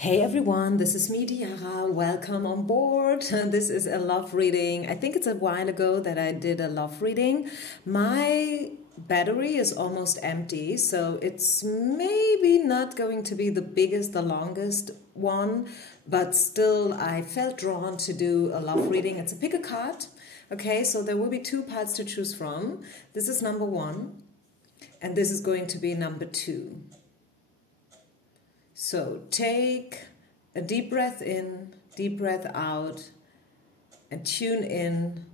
Hey everyone, this is me, Diara. Welcome on board. This is a love reading. I think it's a while ago that I did a love reading. My battery is almost empty, so it's maybe not going to be the biggest, the longest one, but still I felt drawn to do a love reading. It's a pick a card. Okay, so there will be two parts to choose from. This is number one, and this is going to be number two. So take a deep breath in, deep breath out, and tune in.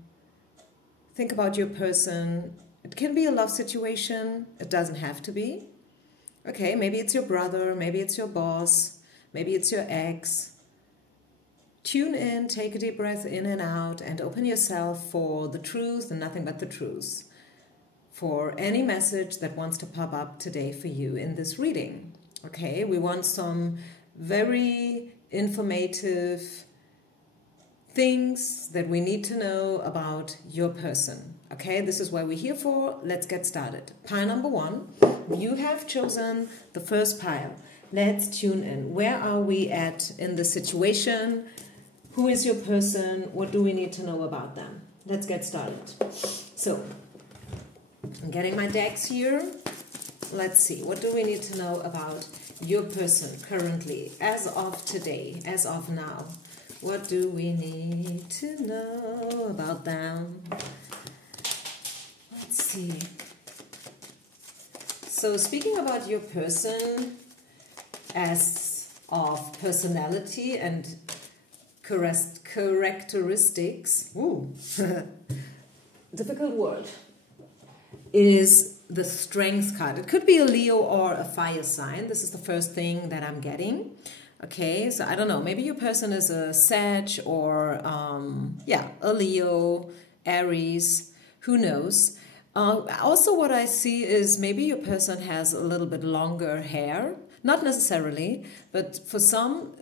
Think about your person. It can be a love situation. It doesn't have to be. Okay, maybe it's your brother, maybe it's your boss, maybe it's your ex. Tune in, take a deep breath in and out, and open yourself for the truth and nothing but the truth. For any message that wants to pop up today for you in this reading. Okay, we want some very informative things that we need to know about your person. Okay, this is what we're here for. Let's get started. Pile number one, you have chosen the first pile. Let's tune in. Where are we at in the situation? Who is your person? What do we need to know about them? Let's get started. So, I'm getting my decks here. Let's see, what do we need to know about your person currently, as of today, as of now? What do we need to know about them? Let's see. So speaking about your person as of personality and characteristics, difficult word, is the Strength card. It could be a Leo or a fire sign. This is the first thing that I'm getting. Okay, so I don't know. Maybe your person is a Sag or, a Leo, Aries. Who knows? Also, what I see is maybe your person has a little bit longer hair. Not necessarily, but for some,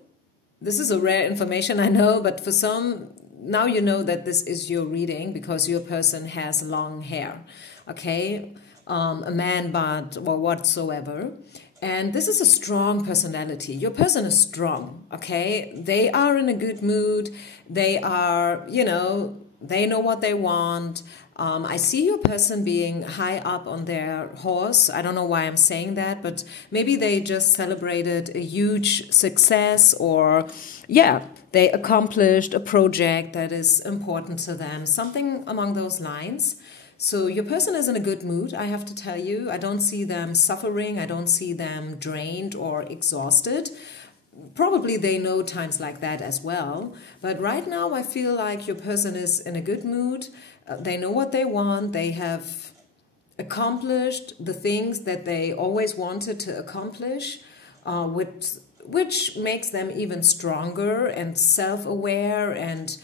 this is a rare information, I know, but for some, now you know that this is your reading because your person has long hair. Okay, a man bun or whatsoever. And this is a strong personality. Your person is strong, okay? They are in a good mood. They are, they know what they want. I see your person being high up on their horse. I don't know why I'm saying that, but maybe they just celebrated a huge success or, they accomplished a project that is important to them. Something along those lines. So your person is in a good mood, I have to tell you. I don't see them suffering. I don't see them drained or exhausted. Probably they know times like that as well. But right now I feel like your person is in a good mood. They know what they want. They have accomplished the things that they always wanted to accomplish, which makes them even stronger and self-aware and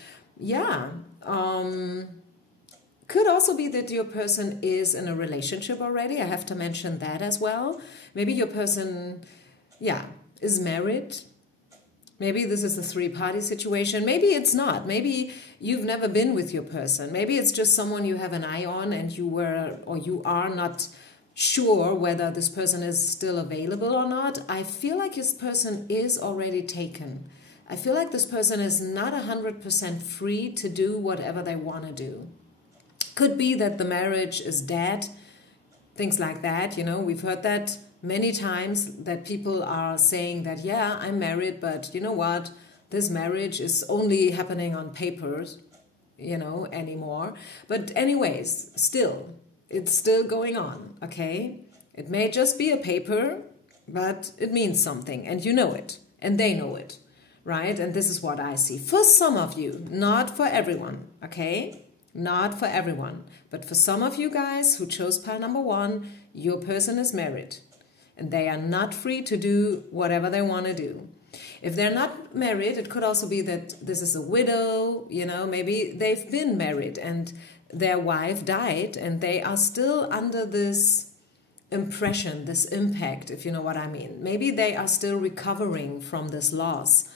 could also be that your person is in a relationship already. I have to mention that as well. Maybe your person, is married. Maybe this is a three-party situation. Maybe it's not. Maybe you've never been with your person. Maybe it's just someone you have an eye on and you are not sure whether this person is still available or not. I feel like this person is already taken. I feel like this person is not 100% free to do whatever they want to do. Could be that the marriage is dead, things like that. We've heard that many times, that people are saying that, I'm married, but you know what? This marriage is only happening on papers, anymore. But anyways, still, it's still going on, okay? It may just be a paper, but it means something, and you know it, and they know it, right? And this is what I see. For some of you, not for everyone, okay? Not for everyone, but for some of you guys who chose pile number one, your person is married and they are not free to do whatever they want to do. If they're not married, it could also be that this is a widow, maybe they've been married and their wife died and they are still under this impression, this impact, if you know what I mean. Maybe they are still recovering from this loss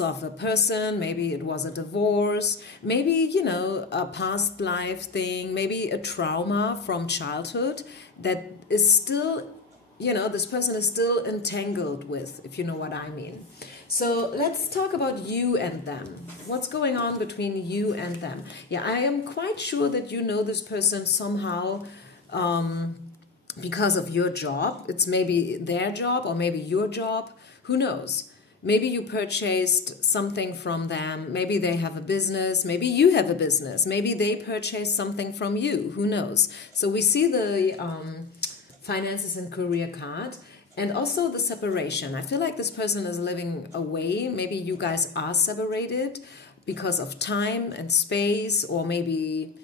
of a person, maybe it was a divorce, maybe, a past life thing, maybe a trauma from childhood that is still you know, this person is still entangled with, if you know what I mean. So let's talk about you and them. What's going on between you and them? Yeah, I am quite sure that you know this person somehow because of your job. It's maybe their job or maybe your job. Who knows? Maybe you purchased something from them. Maybe they have a business. Maybe you have a business. Maybe they purchased something from you. Who knows? So we see the finances and career card. And also the separation. I feel like this person is living away. Maybe you guys are separated because of time and space, or maybe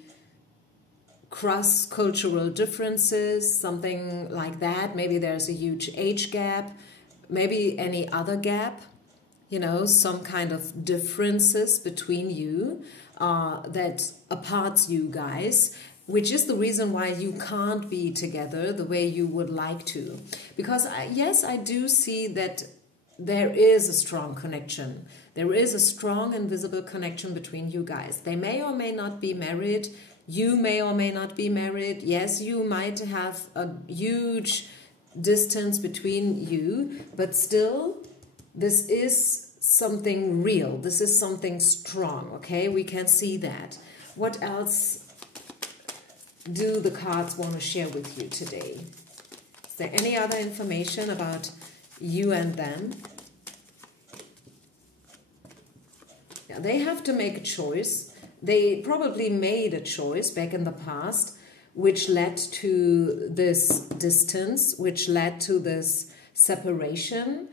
cross-cultural differences, something like that. Maybe there's a huge age gap, maybe any other gap, you know, some kind of differences between you that aparts you guys, which is the reason why you can't be together the way you would like to. Because yes, I do see that there is a strong connection. There is a strong and visible connection between you guys. They may or may not be married. You may or may not be married. Yes, you might have a huge distance between you, but still, this is something real. This is something strong, okay? We can see that. What else do the cards want to share with you today? Is there any other information about you and them? Yeah, they have to make a choice. They probably made a choice back in the past, which led to this distance, which led to this separation.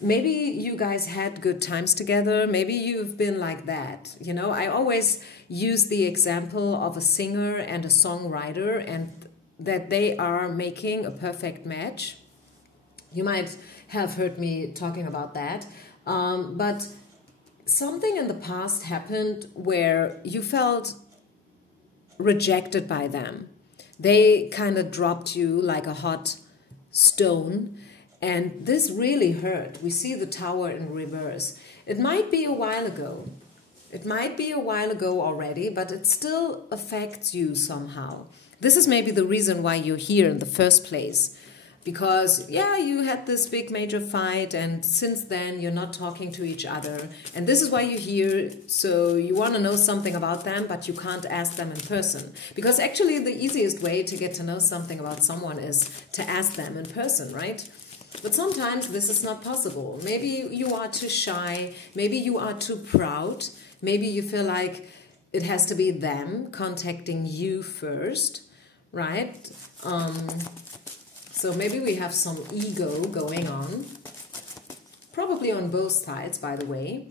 Maybe you guys had good times together. Maybe you've been like that. You know, I always use the example of a singer and a songwriter, and that they are making a perfect match. You might have heard me talking about that. But something in the past happened where you felt rejected by them. They kind of dropped you like a hot stone. And this really hurt. We see the Tower in reverse. It might be a while ago. It might be a while ago already, but it still affects you somehow. This is maybe the reason why you're here in the first place. Because, yeah, you had this big major fight, and since then you're not talking to each other. And this is why you're here. So you want to know something about them, but you can't ask them in person. Because actually the easiest way to get to know something about someone is to ask them in person, right? But sometimes this is not possible. Maybe you are too shy. Maybe you are too proud. Maybe you feel like it has to be them contacting you first, right? So maybe we have some ego going on. Probably on both sides, by the way.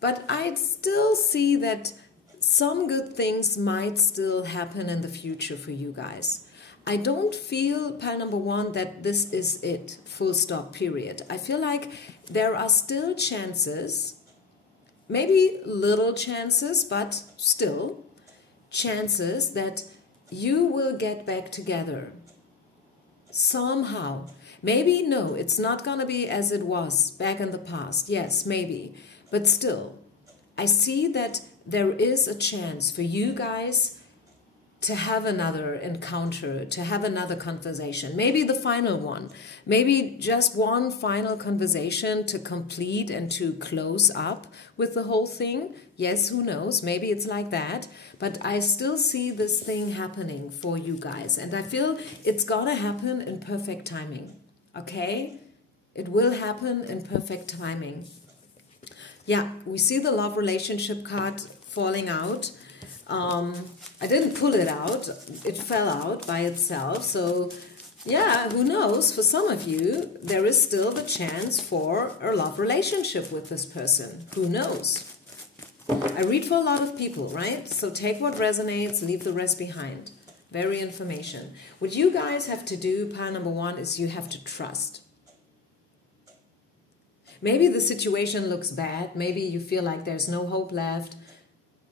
But I still see that some good things might still happen in the future for you guys. I don't feel, pile number one, that this is it, full stop, period. I feel like there are still chances, maybe little chances, but still chances that you will get back together somehow. Maybe, no, it's not going to be as it was back in the past. Yes, maybe. But still, I see that there is a chance for you guys to have another encounter, to have another conversation, maybe the final one, maybe just one final conversation to complete and to close up with the whole thing. Yes, who knows, maybe it's like that, but I still see this thing happening for you guys, and I feel it's gonna happen in perfect timing, okay? It will happen in perfect timing. Yeah, we see the love relationship card falling out. I didn't pull it out, it fell out by itself, so yeah, who knows, for some of you there is still the chance for a love relationship with this person, who knows. I read for a lot of people, right? So take what resonates, leave the rest behind. Very information. What you guys have to do, pile number one, is you have to trust. Maybe the situation looks bad, maybe you feel like there's no hope left.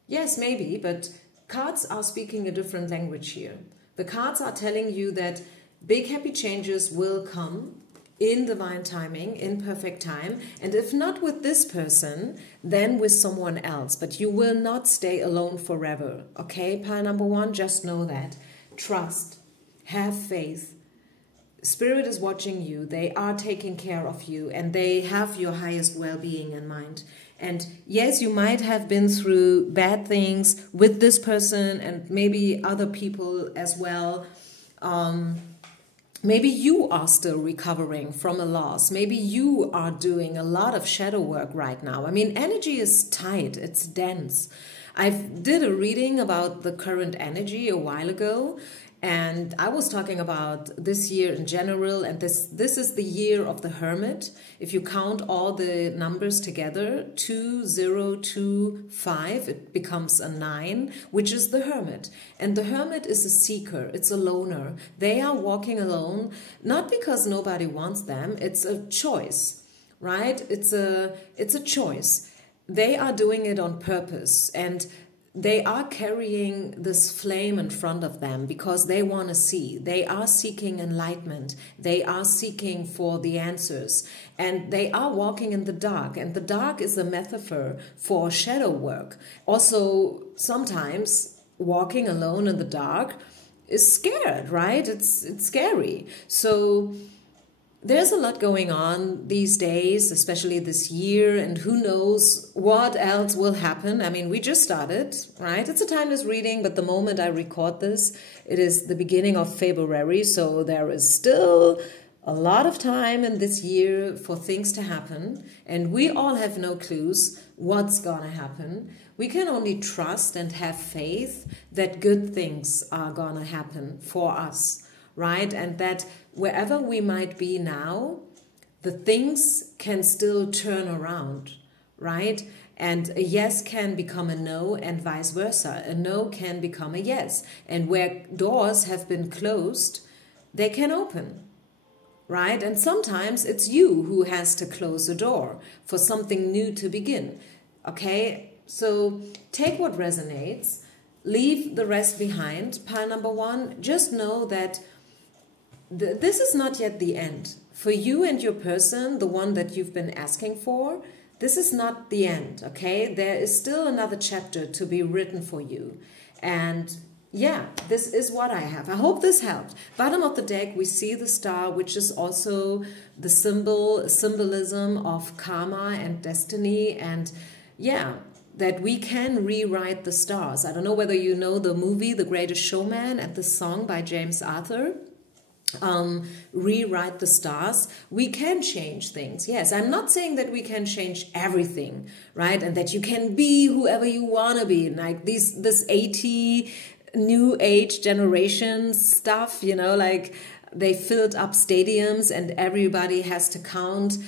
Yes, maybe, but cards are speaking a different language here. The cards are telling you that big happy changes will come in divine timing, in perfect time. And if not with this person, then with someone else. But you will not stay alone forever. Okay, pile number one, just know that. Trust. Have faith. Spirit is watching you. They are taking care of you, and they have your highest well-being in mind. And yes, you might have been through bad things with this person and maybe other people as well. Maybe you are still recovering from a loss. Maybe you are doing a lot of shadow work right now. I mean, energy is tight. It's dense. I did a reading about the current energy a while ago, and I was talking about this year in general, and this is the year of the Hermit. If you count all the numbers together, 2025, it becomes a 9, which is the Hermit. And the Hermit is a seeker, it's a loner. They are walking alone, not because nobody wants them, it's a choice, right? It's a choice. They are doing it on purpose, and they are carrying this flame in front of them because they want to see. They are seeking enlightenment. They are seeking for the answers. And they are walking in the dark. And the dark is a metaphor for shadow work. Also, sometimes walking alone in the dark is scared, right? It's scary. So there's a lot going on these days, especially this year, and who knows what else will happen. I mean, we just started, right? It's a timeless reading, but the moment I record this, it is the beginning of February, so there is still a lot of time in this year for things to happen, and we all have no clues what's gonna happen. We can only trust and have faith that good things are gonna happen for us, right? And that wherever we might be now, the things can still turn around, right? And a yes can become a no and vice versa. A no can become a yes. And where doors have been closed, they can open, right? And sometimes it's you who has to close a door for something new to begin, okay? So take what resonates, leave the rest behind. Pile number 1, just know that this is not yet the end. For you and your person, the one that you've been asking for, this is not the end, okay? There is still another chapter to be written for you. And yeah, this is what I have. I hope this helped. Bottom of the deck, we see the star, which is also the symbolism of karma and destiny. And yeah, that we can rewrite the stars. I don't know whether you know the movie The Greatest Showman and the song by James Arthur. Rewrite the stars. We can change things. Yes, I'm not saying that we can change everything, right? And that you can be whoever you want to be. Like this 80 new age generation stuff, you know, like they filled up stadiums and everybody has to count.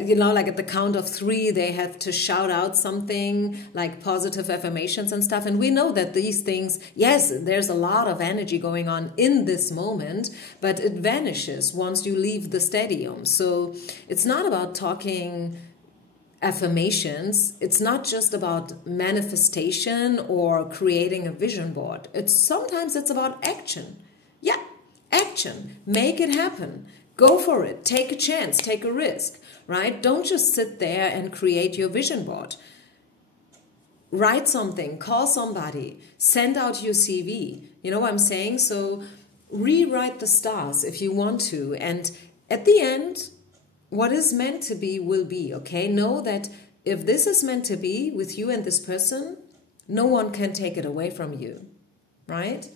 You know, like at the count of 3, they have to shout out something like positive affirmations and stuff. And we know that these things, yes, there's a lot of energy going on in this moment, but it vanishes once you leave the stadium. So it's not about talking affirmations. It's not just about manifestation or creating a vision board. Sometimes it's about action. Yeah, action. Make it happen. Go for it. Take a chance. Take a risk. Right? Don't just sit there and create your vision board. Write something, call somebody, send out your CV. You know what I'm saying? So rewrite the stars if you want to. And at the end, what is meant to be will be, okay? Know that if this is meant to be with you and this person, no one can take it away from you, right?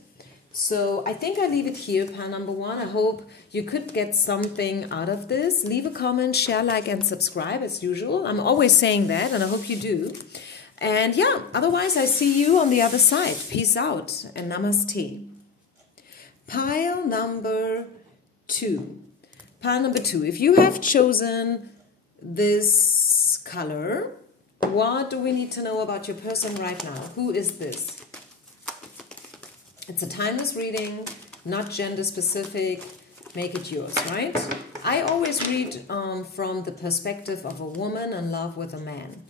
So I think I leave it here, pile number 1. I hope you could get something out of this. Leave a comment, share, like, and subscribe as usual. I'm always saying that, and I hope you do. And yeah, otherwise I see you on the other side. Peace out and namaste. Pile number 2. Pile number 2. If you have chosen this color, what do we need to know about your person right now? Who is this? It's a timeless reading, not gender specific. Make it yours, right? I always read from the perspective of a woman in love with a man.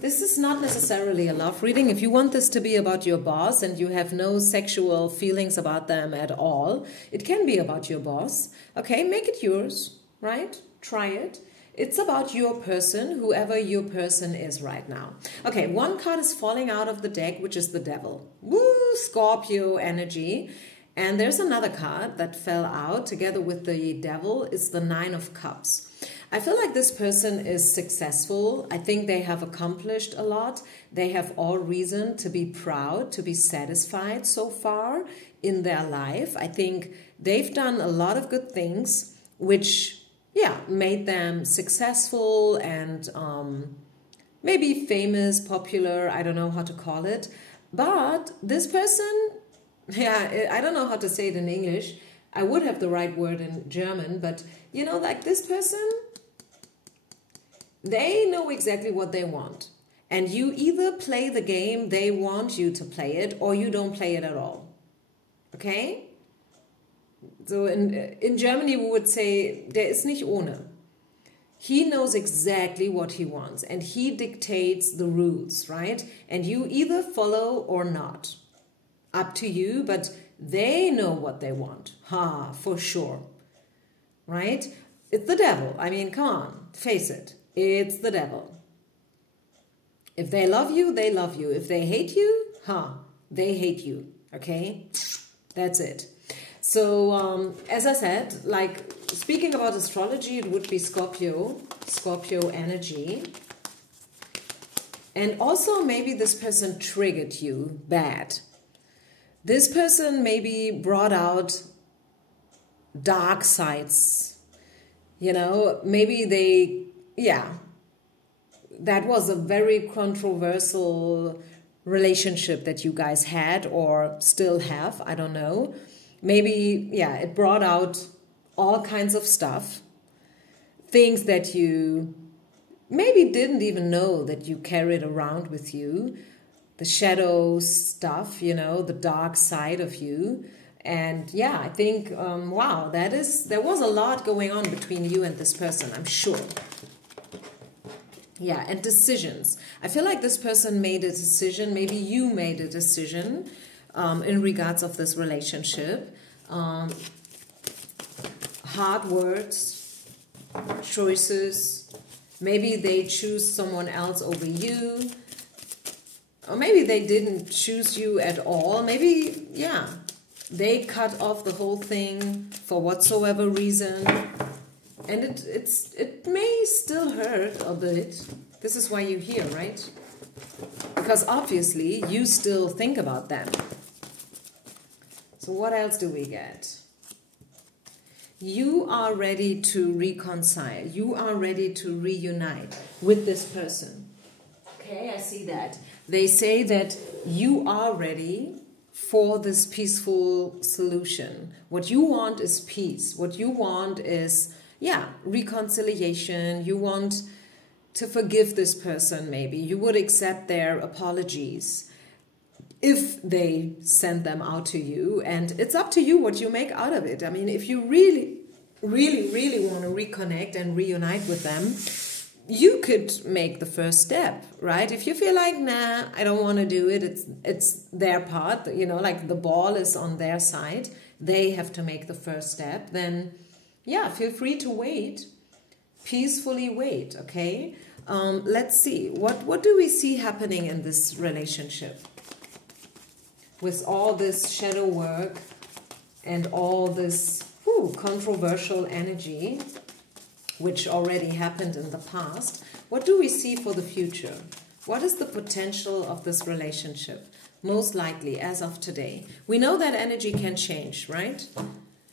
This is not necessarily a love reading. If you want this to be about your boss and you have no sexual feelings about them at all, it can be about your boss. Okay, make it yours, right? Try it. It's about your person, whoever your person is right now. Okay, one card is falling out of the deck, which is the Devil. Woo, Scorpio energy. And there's another card that fell out together with the devil. It's the Nine of Cups. I feel like this person is successful. I think they have accomplished a lot. They have all reason to be proud, to be satisfied so far in their life. I think they've done a lot of good things, which, yeah, made them successful and maybe famous, popular. I don't know how to call it. But this person, yeah, I don't know how to say it in English. I would have the right word in German, but, you know, like this person, they know exactly what they want. And you either play the game they want you to play it, or you don't play it at all. Okay? So in Germany we would say, der ist nicht ohne. He knows exactly what he wants, and he dictates the rules, right? And you either follow or not. Up to you, but they know what they want. Ha, for sure. Right? It's the devil. I mean, come on, face it. It's the devil. If they love you, they love you. If they hate you, they hate you. Okay? That's it. So, as I said, like, speaking about astrology, it would be Scorpio energy. And also maybe this person triggered you bad. This person maybe brought out dark sides. You know, maybe they, yeah, that was a very controversial relationship that you guys had or still have. I don't know. Maybe, yeah, it brought out all kinds of stuff. Things that you maybe didn't even know that you carried around with you. The shadow stuff, you know, the dark side of you. And yeah, I think, wow, there was a lot going on between you and this person, I'm sure. Yeah, and decisions. I feel like this person made a decision, maybe you made a decision in regards of this relationship. Hard words, choices. Maybe they choose someone else over you. Or maybe they didn't choose you at all. Maybe, yeah, they cut off the whole thing for whatsoever reason. And it may still hurt a bit. This is why you're here, right? Because obviously you still think about them. So what else do we get? You are ready to reconcile. You are ready to reunite with this person. Okay, I see that. They say that you are ready for this peaceful solution. What you want is peace. What you want is, yeah, reconciliation. You want to forgive this person maybe. You would accept their apologies if they send them out to you. And it's up to you what you make out of it. I mean, if you really, really, really want to reconnect and reunite with them, you could make the first step, right? If you feel like, nah, I don't want to do it, it's their part, you know, like the ball is on their side, they have to make the first step, then, yeah, feel free to wait, peacefully wait, okay? Let's see, what do we see happening in this relationship? With all this shadow work and all this controversial energy, which already happened in the past, what do we see for the future? What is the potential of this relationship? Most likely, as of today. We know that energy can change, right?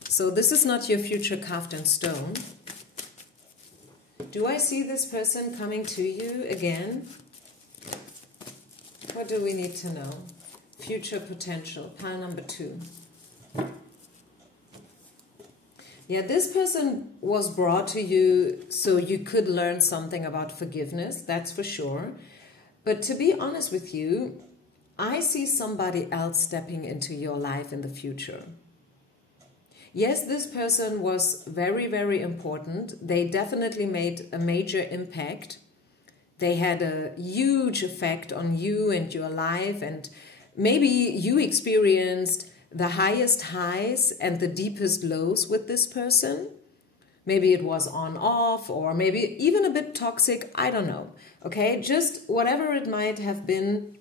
So this is not your future carved in stone. Do I see this person coming to you again? What do we need to know? Future potential, pile number 2. Yeah, this person was brought to you so you could learn something about forgiveness, that's for sure. But to be honest with you, I see somebody else stepping into your life in the future. Yes, this person was very, very important. They definitely made a major impact. They had a huge effect on you and your life, and maybe you experienced the highest highs and the deepest lows with this person. Maybe it was on off, or maybe even a bit toxic, I don't know. Okay, just whatever it might have been,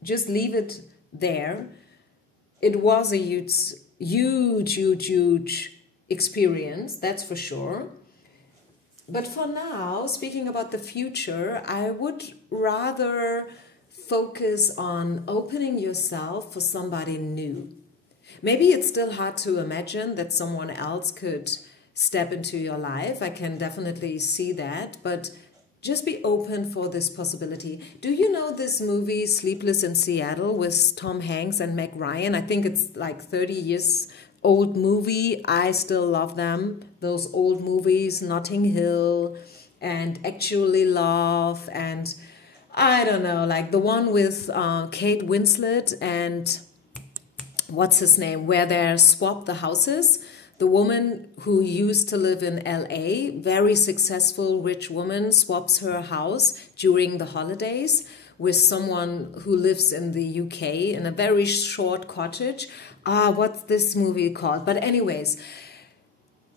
just leave it there. It was a huge, huge, huge experience, that's for sure. But for now, speaking about the future, I would rather focus on opening yourself for somebody new. Maybe it's still hard to imagine that someone else could step into your life. I can definitely see that, but just be open for this possibility. Do you know this movie, Sleepless in Seattle, with Tom Hanks and Meg Ryan? I think it's like 30 years old movie. I still love them. Those old movies, Notting Hill and Actually Love, and I don't know, like the one with Kate Winslet and what's his name, where they swap the houses. The woman who used to live in LA, very successful rich woman, swaps her house during the holidays with someone who lives in the UK in a very short cottage. What's this movie called? But anyways,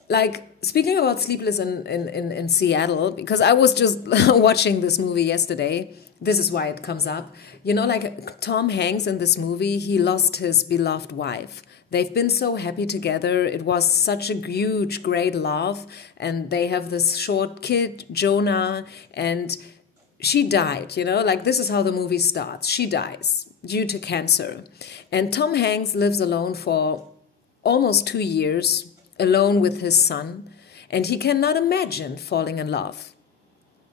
like speaking about Sleepless in Seattle, because I was just watching this movie yesterday. This is why it comes up. You know, like Tom Hanks in this movie, he lost his beloved wife. They've been so happy together. It was such a huge, great love. And they have this short kid, Jonah, and she died, you know, like this is how the movie starts. She dies due to cancer. And Tom Hanks lives alone for almost 2 years, alone with his son. And he cannot imagine falling in love,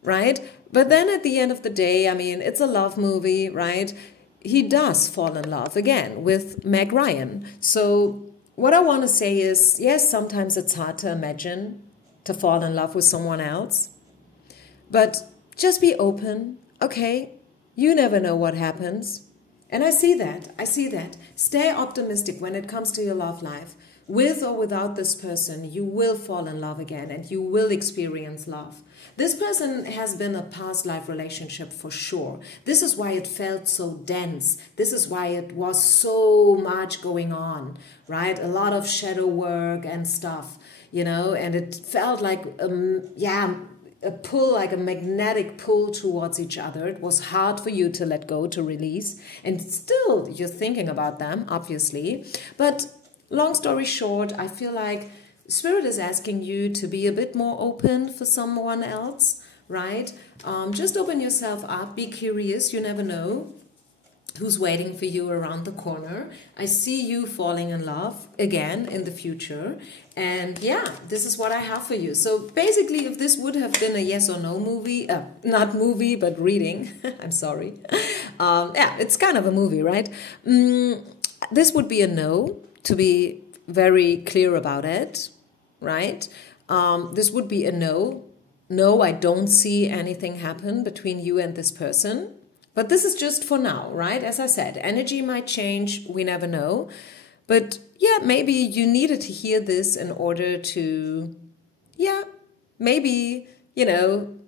right? But then at the end of the day, I mean, it's a love movie, right? He does fall in love again with Meg Ryan. So what I want to say is, yes, sometimes it's hard to imagine to fall in love with someone else. But just be open. Okay, you never know what happens. And I see that. I see that. Stay optimistic when it comes to your love life. With or without this person, you will fall in love again and you will experience love. This person has been a past life relationship for sure. This is why it felt so dense. This is why it was so much going on, right? A lot of shadow work and stuff, you know, and it felt like, a pull, like a magnetic pull towards each other. It was hard for you to let go, to release. And still, you're thinking about them, obviously. But long story short, I feel like Spirit is asking you to be a bit more open for someone else, right? Just open yourself up, be curious, you never know who's waiting for you around the corner. I see you falling in love again in the future. And yeah, this is what I have for you. So basically, if this would have been a yes or no movie, not movie, but reading, I'm sorry. Yeah, it's kind of a movie, right? This would be a no, to be very clear about it, right? This would be a no. No, I don't see anything happen between you and this person. But this is just for now, right? As I said, energy might change. We never know. But yeah, maybe you needed to hear this in order to, yeah, maybe, you know,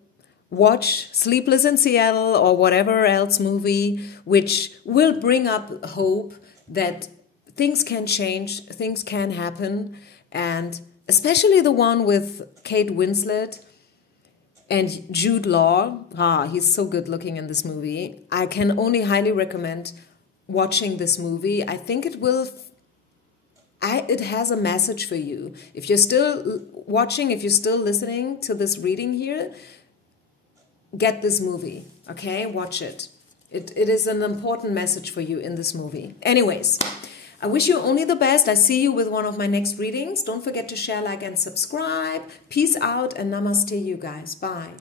watch Sleepless in Seattle or whatever else movie, which will bring up hope that things can change, things can happen. And especially the one with Kate Winslet and Jude Law. He's so good looking in this movie. I can only highly recommend watching this movie. I think it will, it has a message for you. If you're still watching, if you're still listening to this reading here, get this movie, okay? Watch it. It is an important message for you in this movie. Anyways, I wish you only the best. I see you with one of my next readings. Don't forget to share, like, and subscribe. Peace out and namaste, you guys. Bye.